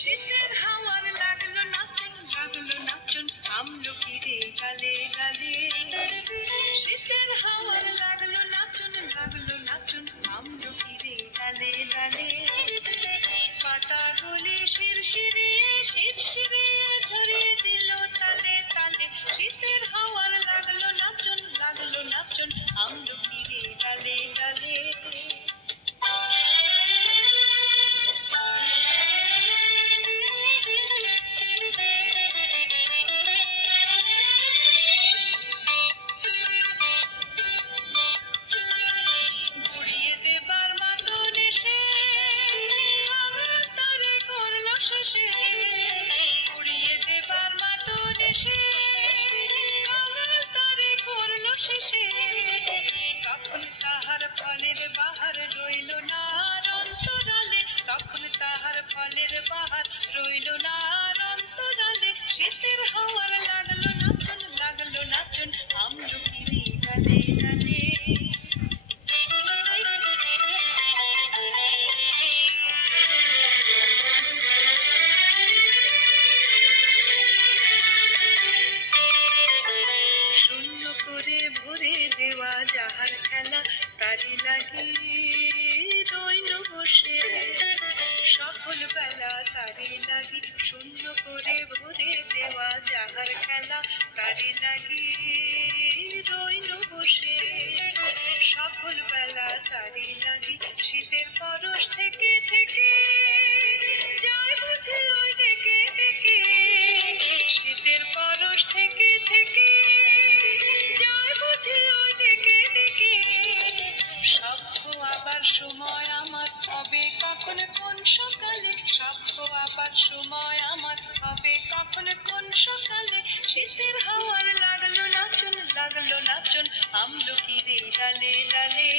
শীতের হাওয়ার লাগলো নাচন আমলকিরে গালে গালে। শীতের হাওয়ার লাগলো নাচন আমলকিরে গালে গালে। পাতাগুলি শিরশিরে ঝরিয়ে দিল তালে তালে। শীতের হাওয়ার লাগলো নাচন আমলকিরে গালে গালে। তখন তাহার ফলের বাহার রইল না অন্তরালে। তখন তাহার ফলের বাহার রইল না অন্তরালে। শীতের হাওয়ার লাগলো নাচন আমলকিরে গালে গালে। শূন্য করে ভরে দেওয়া যাহার খেলা তারি লাগি রইল বসে সকল বেলা তারি লাগি। শূন্য করে ভরে দেওয়া যাহার খেলা তারি লাগি রইল বসে সকল বেলা তারি লাগি। শীতের পরশ থেকে থেকে যায় বুঝে ওই ডেকে ডেকে। শীতের পরশ থেকে থেকে যায় বুঝে ওই ডেকে ডেকে। সভ্য আবার সময় আমার হবে কখন কোন সকালে। সভ্য আবার সময় আমার হবে কখন কোন সকালে। শীতের হাওয়ার লাগলো নাচন আমলকিরে ডালে ডালে।